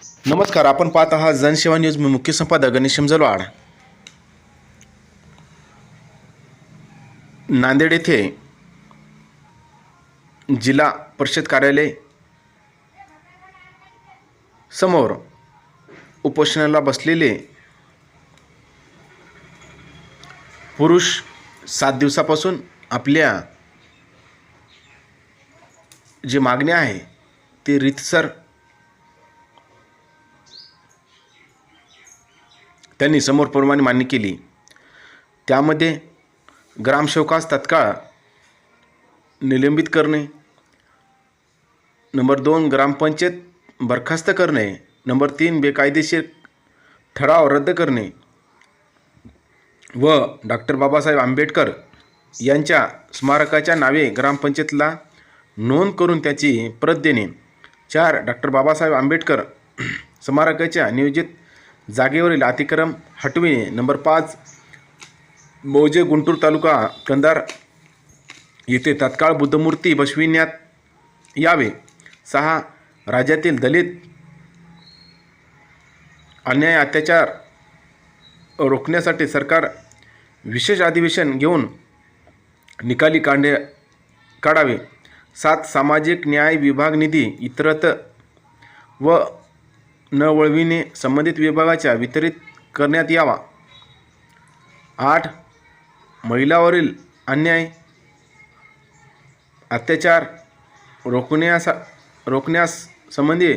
नमस्कार, आपण पाहत आहात जनसेवा न्यूज. मी मुख्य संपादक गणेश जलवाड. नांदेड येथे जिल्हा परिषद कार्यालय समोर उपोषणाला बसलेले पुरुष 7 दिवसापासून आपल्या जी मागणी आहे ती रीतसर त्यांनी समोरप्रमाणे मान्य केली. त्यामध्ये ग्रामसेवकास तत्काळ निलंबित करणे, नंबर 2 ग्रामपंचायत बरखास्त करणे, नंबर 3 बेकायदेशीर ठराव रद्द करणे व डॉक्टर बाबासाहेब आंबेडकर यांच्या स्मारकाच्या नावे ग्रामपंचायतला नोंद करून त्याची प्रत देणे. 4 डॉक्टर बाबासाहेब आंबेडकर स्मारकाच्या नियोजित जागेवरील अतिक्रमण हटविणे. नंबर 5 मौजे गुंटूर तालुका कंधार येथे तत्काळ बुद्धमूर्ती बसविण्यात यावे. 6 राज्यातील दलित अन्याय अत्याचार रोखण्यासाठी सरकार विशेष अधिवेशन घेऊन निकाली काढावे. 7 सामाजिक न्याय विभाग निधी इतरत्र व न वळविणे संबंधित विभागाच्या वितरित करण्यात यावा. 8 महिलावरील अन्याय अत्याचार रोखण्यास संबंधी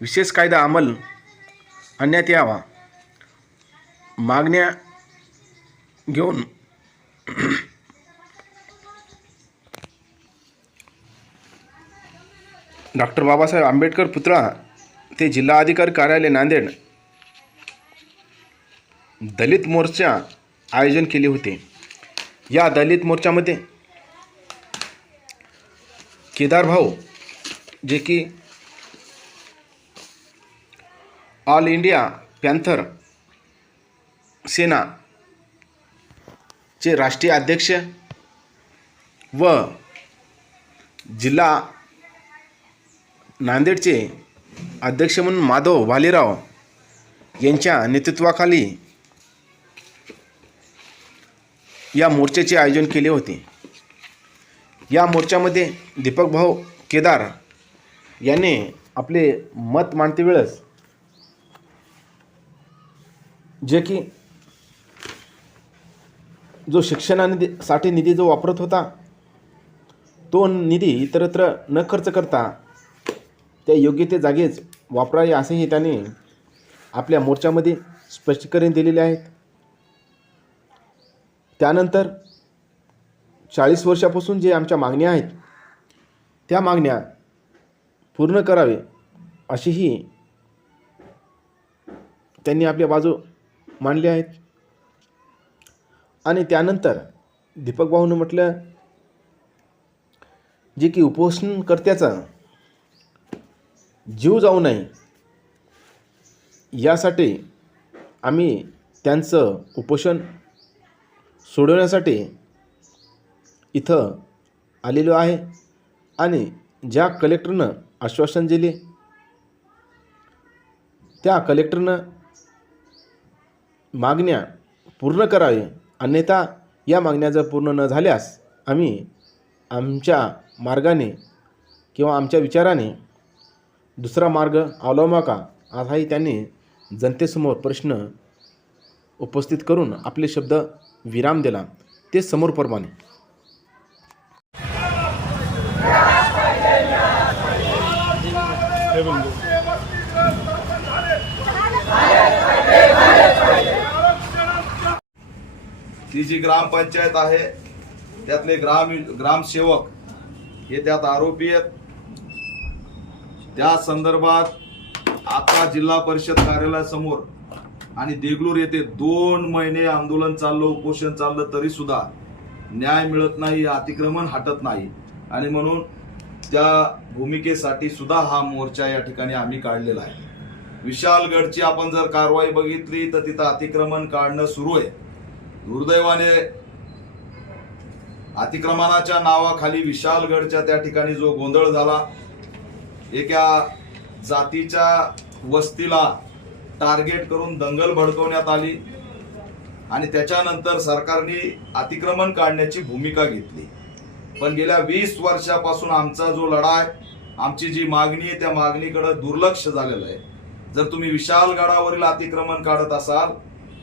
विशेष कायदा अंमल आणण्यात यावा. मागण्या घेऊन डॉक्टर बाबासाहेब आंबेडकर पुतळा ते जिल्हाधिकारी कार्यालय नांदेड दलित मोर्चा आयोजन केले होते. या दलित मोर्चामध्ये केदार भाऊ जे की ऑल इंडिया पॅन्थर सेना चे राष्ट्रीय अध्यक्ष व जिल्हा नांदेडचे अध्यक्ष म्हणून माधव भालेराव यांच्या नेतृत्वाखाली या मोर्चाचे आयोजन केले होते. या मोर्चामध्ये दीपक भाऊ केदार यांनी आपले मत मांडते वेळेस जे की जो शिक्षणासाठी निधी जो वापरत होता तो निधी इतरत्र न खर्च करता त्या योग्य ते जागेच वापरावे असेही त्यांनी आपल्या मोर्चामध्ये स्पष्टीकरण दिलेले आहेत. त्यानंतर 40 वर्षापासून जे आमच्या मागण्या आहेत त्या मागण्या पूर्ण करावे अशीही त्यांनी आपल्या बाजू मांडली आहेत. आणि त्यानंतर दीपक भाऊनं म्हटलं जे की उपोषणकर्त्याचा जीव जाऊ नये यासाठी आम्ही त्यांचं उपोषण सोडवण्यासाठी इथं आलेलो आहे. आणि ज्या कलेक्टरनं आश्वासन दिले त्या कलेक्टरनं मागण्या पूर्ण करावे, अन्यथा या मागण्या जर पूर्ण न झाल्यास आम्ही आमच्या मार्गाने किंवा आमच्या विचाराने दुसरा मार्ग अवलंबा का असाही त्यांनी जनतेसमोर प्रश्न उपस्थित करून आपले शब्द विराम दिला. ते समोरप्रमाणे ती जी ग्रामपंचायत आहे त्यातले ग्रामसेवक हे त्यात आरोपी आहेत. त्या संदर्भात आता जिल्हा परिषद कार्यालयासमोर आणि देगलूर येथे 2 महिने आंदोलन चाललं, उपोषण चाललं, तरी सुद्धा न्याय मिळत नाही, अतिक्रमण हटत नाही. आणि म्हणून त्या भूमिकेसाठी सुद्धा हा मोर्चा या ठिकाणी आम्ही काढलेला आहे. विशालगडची आपण जर कारवाई बघितली तर तिथं अतिक्रमण काढणं सुरू आहे. दुर्दैवाने अतिक्रमणाच्या नावाखाली विशालगडच्या त्या ठिकाणी जो गोंधळ झाला, एका जातीच्या वस्तीला टार्गेट करून दंगल भडकवण्यात आली आणि त्याच्यानंतर सरकारने अतिक्रमण काढण्याची भूमिका घेतली. पण गेल्या 20 वर्षापासून आमचा जो लढा आहे, आमची जी मागणी आहे, त्या मागणीकडे दुर्लक्ष झालेलं आहे. जर तुम्ही विशालगडावरील अतिक्रमण काढत असाल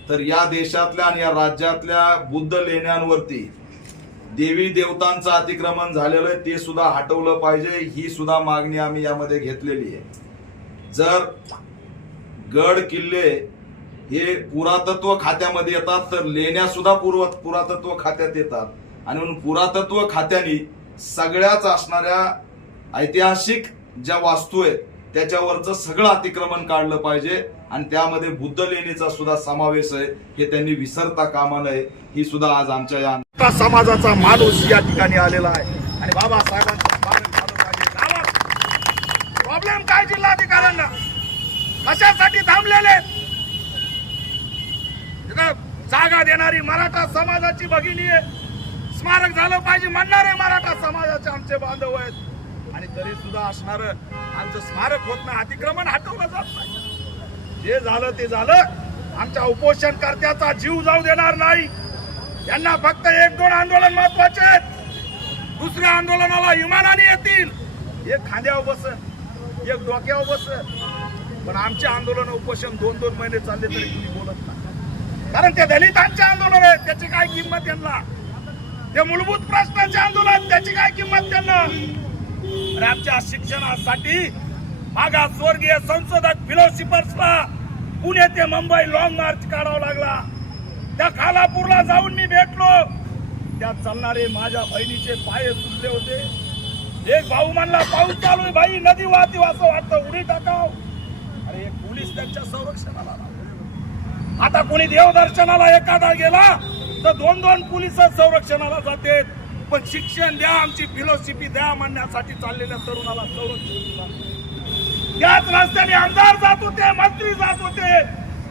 तर या देशातल्या आणि या राज्यातल्या बुद्ध लेण्यांवरती देवी देवतांचं अतिक्रमण झालेलं आहे, ते सुद्धा हटवलं पाहिजे. ही सुद्धा मागणी आम्ही यामध्ये घेतलेली आहे. जर गड किल्ले हे पुरातत्व खात्यामध्ये येतात तर लेण्या सुद्धा पुरातत्व खात्यात येतात आणि म्हणून पुरातत्व खात्याने सगळ्याच असणाऱ्या ऐतिहासिक ज्या वास्तू आहेत त्याच्यावरचं सगळं अतिक्रमण काढलं पाहिजे आणि त्यामध्ये बुद्ध लेणीचा सुद्धा समावेश आहे, हे त्यांनी विसरता कामा नये. ही सुद्धा आज आमच्या या समाजाचा माणूस या ठिकाणी आलेला आहे आणि बाबासाहेबांचं स्मारक झालं पाहिजे. प्रॉब्लेम काय जिल्हाधिकाऱ्यांना कशासाठी थांबलेले? जागा देणारी मराठा समाजाची भगिनी आहे, स्मारक झालं पाहिजे म्हणणारे मराठा समाजाचे आमचे बांधव आहेत आणि तरी सुद्धा असणार आमचं स्मारक होत नाही, अतिक्रमण हटवलं जात नाही. जे झालं ते झालं. आमच्या उपोषणकर्त्याचा जीव जाऊ देणार नाही. यांना फक्त 1-2 आंदोलन महत्वाचे आहेत. दुसऱ्या आंदोलनाला विमानाने येतील, एक खांद्यावर बसन, एक डोक्यावर बसन. पण आमचे आंदोलन उपोषण 2-2 महिने चालले तरी कुणी बोलत नाही. कारण ते दलितांचे आंदोलन आहे, त्याची काय किंमत त्यांना? ते मूलभूत प्रश्नांचे आंदोलन, त्याची काय किंमत त्यांना? आणि आमच्या शिक्षणासाठी मागासवर्गीय संशोधक फिलोसॉफर्सला पुणे ते मुंबई लॉंग मार्च काढावा लागला. त्या खालापूरला जाऊन मी भेटलो. त्या चालणारे माझ्या बहिणीचे पाय सुजले होते. एक भाऊ म्हणला पाऊस चालू आहे भाई, नदी वाहती असं वाटतं, उडी टाकाव. अरे एक पोलीस त्यांच्या संरक्षणाला लावले. आता कोणी देवदर्शनाला एखादा गेला तर 2-2 पोलीस संरक्षणाला जाते. पण शिक्षण द्या, आमची फिलॉसॉफी द्या म्हणण्यासाठी चाललेल्या तरुणाला संरक्षण. त्याच रस्त्याने आमदार जात होते, मंत्री जात होते,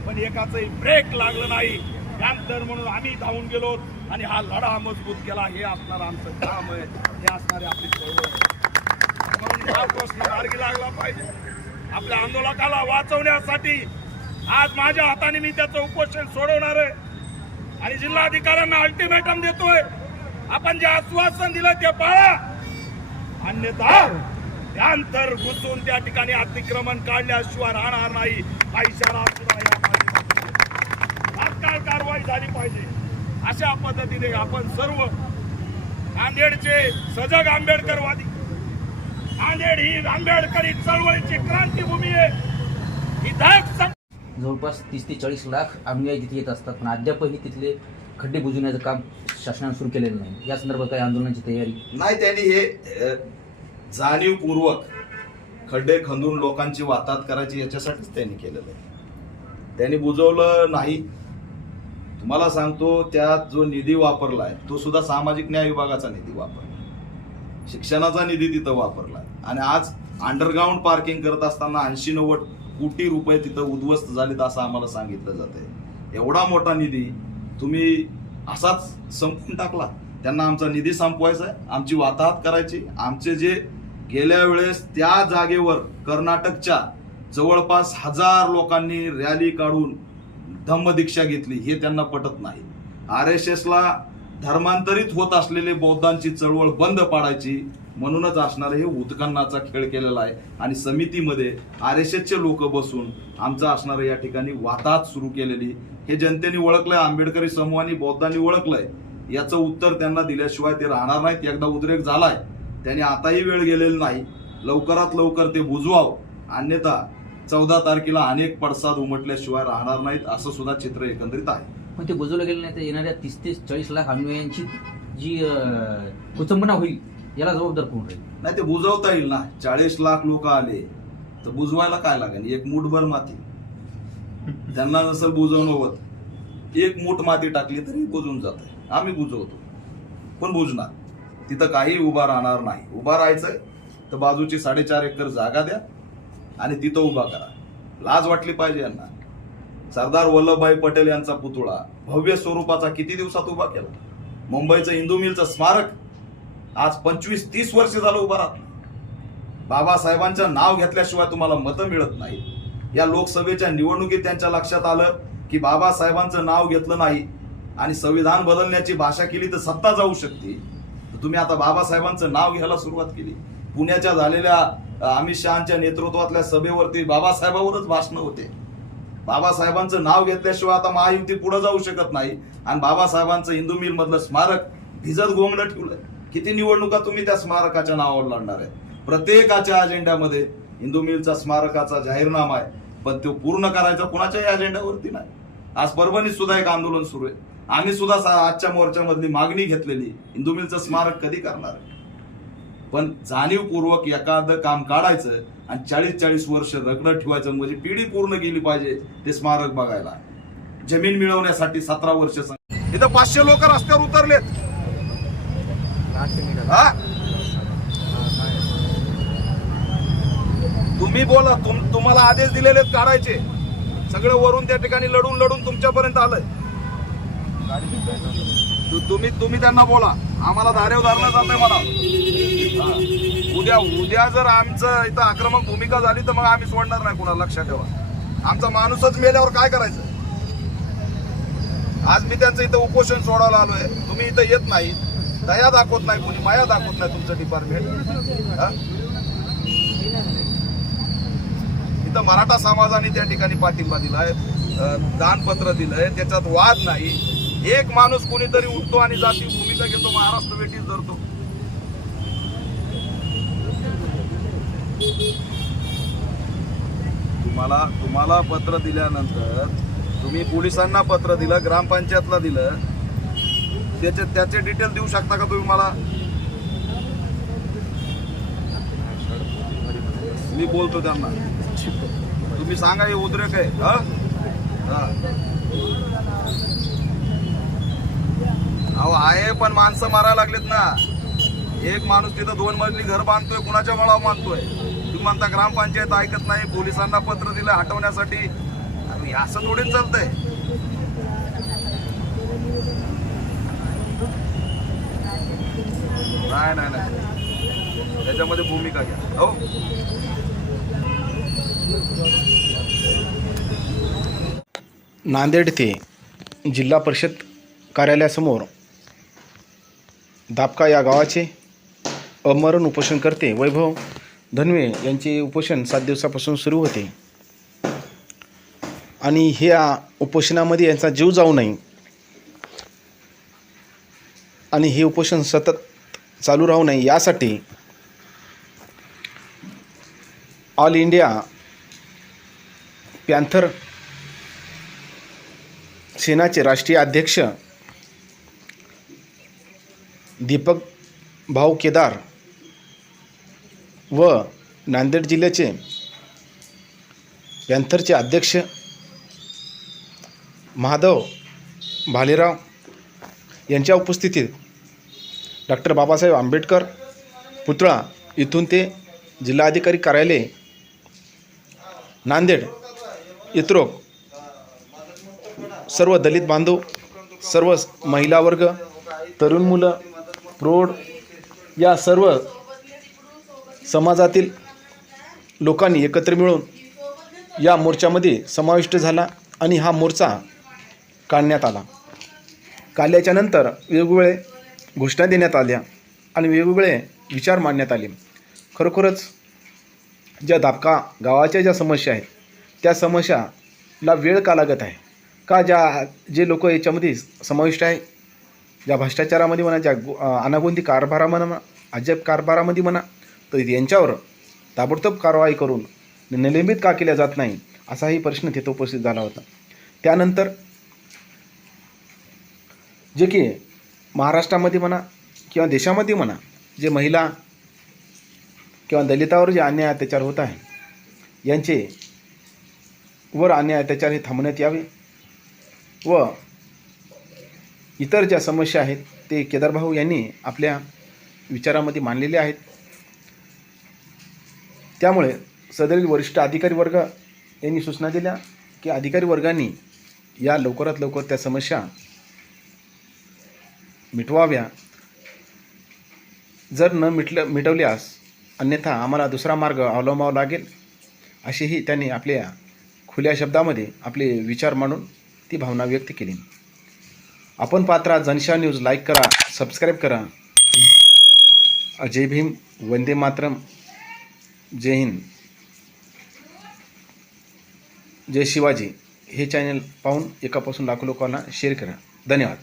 पण एकाचंही ब्रेक लागलं नाही. त्यानंतर म्हणून आम्ही धावून गेलो आणि हा लढा मजबूत केला. हे असणार आमचं काम आहे, हे असणारे आपली चळवळ. म्हणून हा प्रश्न मार्गी लागला पाहिजे. आपल्या आंदोलकाला वाचवण्यासाठी आज माझ्या हाताने मी त्याचं उपोषण सोडवणार आहे आणि जिल्हाधिकाऱ्यांना अल्टिमेटम देतोय, आपण जे आश्वासन दिलं ते पाळा, अन्यथा त्यानंतर घुसून त्या ठिकाणी अतिक्रमण काढल्याशिवाय राहणार नाही. हा इशारा सुद्धा या तात्काळ कारवाई झाली पाहिजे. अशा पद्धतीने आपण सर्व नांदेडचे सजग आंबेडकरवादी, नांदेड ही आंबेडकरी चळवळीची क्रांतीभूमी आहे. ही धाक जवळपास 30 ते 40 लाख अनुयायी तिथे येत असतात, पण अद्यापही तिथले खड्डे बुजवण्याचं काम शासनाने सुरू केलेलं नाही. या संदर्भात काही आंदोलनाची तयारी नाही. त्यांनी हे जाणीवपूर्वक खड्डे खंदून लोकांची वाताहत करायची याच्यासाठीच त्यांनी केलेलं आहे. त्यांनी बुजवलं नाही. तुम्हाला सांगतो, त्यात जो निधी वापरलाय तो सुद्धा सामाजिक न्याय विभागाचा निधी वापरला, शिक्षणाचा निधी तिथं वापरलाय आणि आज अंडरग्राऊंड पार्किंग करत असताना 80-90 कोटी रुपये तिथं उद्ध्वस्त झालेत असं आम्हाला सांगितलं जातंय. एवढा मोठा निधी तुम्ही असाच संपवून टाकला. त्यांना आमचा निधी संपवायचा आहे, आमची वाताहत करायची. आमचे जे गेल्या वेळेस त्या जागेवर कर्नाटकच्या जवळपास 1000 लोकांनी रॅली काढून धम्मदीक्षा घेतली, हे त्यांना पटत नाही. RSSला धर्मांतरित होत असलेले बौद्धांची चळवळ बंद पाडायची म्हणूनच असणार हे उत्खननाचा खेळ केलेला आहे आणि समितीमध्ये RSSचे लोक बसून आमचं असणार या ठिकाणी वाताहत सुरू केलेली. हे जनतेने ओळखलंय, आंबेडकरी समूहाने बौद्धांनी ओळखलंय. याचं उत्तर त्यांना दिल्याशिवाय ते राहणार नाहीत. एकदा उद्रेक झालाय, त्याने आताही वेळ गेलेला नाही. लवकरात लवकर ते बुजवावं, अन्यथा 14 तारखेला अनेक पडसाद उमटल्याशिवाय राहणार नाहीत, असं सुद्धा चित्र एकंदरीत आहे. पण ते बुजवलं गेलं नाही तर येणाऱ्या 30 ते 40 लाख अनुयायांची जी कुचंबना होईल याला जबाबदार कोण राहील? नाही, ते बुजवता येईल ना. 40 लाख लोक आले तर बुजवायला काय लागेल? एक मूठभर माती. त्यांना जसं बुजवणं होत, एक मूठ माती टाकली तरी बुजून जात आहे. आम्ही बुजवतो, पण बुजणार तिथं काही उभा राहणार नाही. उभा राहायचंय तर बाजूची 4.5 एकर जागा द्या आणि तिथं उभा करा. लाज वाटली पाहिजे यांना. सरदार वल्लभभाई पटेल यांचा पुतळा भव्य स्वरूपाचा किती दिवसात उभा केला. मुंबईचं इंदू मिलचं स्मारक आज 25-30 वर्ष झालं उभा राहत. बाबासाहेबांचं नाव घेतल्याशिवाय तुम्हाला मतं मिळत नाही. या लोकसभेच्या निवडणुकीत त्यांच्या लक्षात आलं की बाबासाहेबांचं नाव घेतलं नाही आणि संविधान बदलण्याची भाषा केली तर सत्ता जाऊ शकते. तर तुम्ही आता बाबासाहेबांचं नाव घ्यायला सुरुवात केली. पुण्याच्या झालेल्या अमित शहाच्या नेतृत्वातल्या सभेवरती बाबासाहेबांवरच भाषणं होते. बाबासाहेबांचं नाव घेतल्याशिवाय आता महायुती पुढे जाऊ शकत नाही आणि बाबासाहेबांचं हिंदू मिल मधलं स्मारक भिजत गोंगलं ठेवलंय. किती निवडणुका तुम्ही त्या स्मारकाच्या नावावर लढणार आहे? प्रत्येकाच्या अजेंड्यामध्ये हिंदू मिलचा स्मारकाचा जाहीरनामा आहे, पण तो पूर्ण करायचा कुणाच्याही अजेंड्यावरती नाही. आज परभणीत सुद्धा एक आंदोलन सुरू आहे. आम्ही सुद्धा आजच्या मोर्चामधली मागणी घेतलेली, हिंदू मिलचं स्मारक कधी करणार आहे? पण जाणीवपूर्वक एखादं काम काढायचं आणि 40-40 वर्ष रगडत ठेवायचं, म्हणजे पिढी पूर्ण गेली पाहिजे ते स्मारक बघायला. जमीन मिळवण्यासाठी 17 वर्ष. इथं 500 लोक रस्त्यावर उतरलेत. हा? तुम्ही बोला, तुम्हाला आदेश दिलेले काढायचे. सगळे वरून त्या ठिकाणी लढून लढून तुमच्यापर्यंत आलंय. तुम्ही त्यांना बोला, आम्हाला धारेव धरलं जातंय म्हणा. उद्या जर आमचं इथं आक्रमक भूमिका झाली तर मग आम्ही सोडणार नाही कुणाला. लक्षात ठेवा, आमचा माणूसच मेल्यावर काय करायचं? आज मी त्यांचं इथं उपोषण सोडायला आलोय, तुम्ही इथं येत नाही, दया दाखवत नाही, कोणी माया दाखवत नाही तुमचं डिपार्टमेंट. इथं मराठा समाजाने त्या ठिकाणी पाठिंबा दिलाय, दानपत्र दिलंय, त्याच्यात वाद नाही. एक माणूस कोणीतरी उठतो आणि जाती भूमिका घेतो, महाराष्ट्र वेटीस धरतो. तुम्हाला पत्र दिल्यानंतर तुम्ही पोलिसांना पत्र दिलं, ग्रामपंचायतला दिलं, त्याचे डिटेल देऊ शकता का तुम्ही मला? मी बोलतो त्यांना, तुम्ही सांगा हे उद्रेक आहे. अहो आहे, पण माणसं मारायला लागलेत ना. एक माणूस तिथं 2 मजली घर बांधतोय, कुणाच्या बळावर बांधतोय? तुम्ही म्हणता ग्रामपंचायत ऐकत नाही, पोलिसांना पत्र दिलं हटवण्यासाठी. असं थोडीच चालतंय. नाही, त्याच्यामध्ये भूमिका घ्या. हो, नांदेड येथे जिल्हा परिषद कार्यालयासमोर दापका या गावाचे अमरण उपोषणकर्ते वैभव धनवे यांचे उपोषण 7 दिवसापासून सुरू होते आणि ह्या उपोषणामध्ये यांचा जीव जाऊ नये आणि हे उपोषण सतत चालू राहू नये यासाठी ऑल इंडिया पॅन्थर सेनाचे राष्ट्रीय अध्यक्ष दीपक भाऊ केदार व नांदेड जिल्ह्याचे पॅन्थरचे अध्यक्ष महादेव भालेराव यांच्या उपस्थितीत डॉक्टर बाबासाहेब आंबेडकर पुतळा इथून ते जिल्हाधिकारी कार्यालय नांदेड इत्रोक सर्व दलित बांधव, सर्व महिला वर्ग, तरुण मुलं, प्रौढ या सर्व समाजातील लोकांनी एकत्र मिळून या मोर्चामध्ये समाविष्ट झाला आणि हा मोर्चा काढण्यात आला. काढल्याच्या नंतर वेगवेगळे घोषणा देण्यात आल्या आणि वेगवेगळे विचार मांडण्यात आले. खरोखरच ज्या दापका गावाच्या ज्या समस्या आहेत त्या समस्याला वेळ का लागत आहे का? जे लोक याच्यामध्ये समाविष्ट आहे, ज्या भ्रष्टाचारामध्ये म्हणा, ज्या अनागोंदी कारभारा म्हणा, अजब कारभारामध्ये म्हणा, तर यांच्यावर ताबडतोब कारवाई करून निलंबित का केल्या जात नाही असाही प्रश्न तिथं उपस्थित झाला होता. त्यानंतर जे की महाराष्ट्रामध्ये म्हणा किंवा देशामध्ये म्हणा जे महिला किंवा दलितावर जे अन्याय अत्याचार होत आहे यांचे वर अन्याय अत्याचार हे थांबवण्यात यावे व इतर ज्या समस्या आहेत ते केदारभाऊ यांनी आपल्या विचारामध्ये मांडलेले आहेत. त्यामुळे सदरील वरिष्ठ अधिकारी वर्ग यांनी सूचना दिल्या की अधिकारी वर्गांनी या लवकरात लवकर त्या समस्या मिटवाव्या. जर न मिटवल्यास अन्यथा आम्हाला दुसरा मार्ग अवलंबावा लागेल असेही त्यांनी आपल्या खुल्या शब्दामध्ये आपले विचार मांडून ती भावना व्यक्त केली. आपण पात्रा जनशा न्यूज लाईक करा, सबस्क्राईब करा. जय भीम, वंदे मातरम, जय हिंद, जय शिवाजी हे चॅनल पाहून एकापासून लाखो लोकांना शेअर करा. धन्यवाद.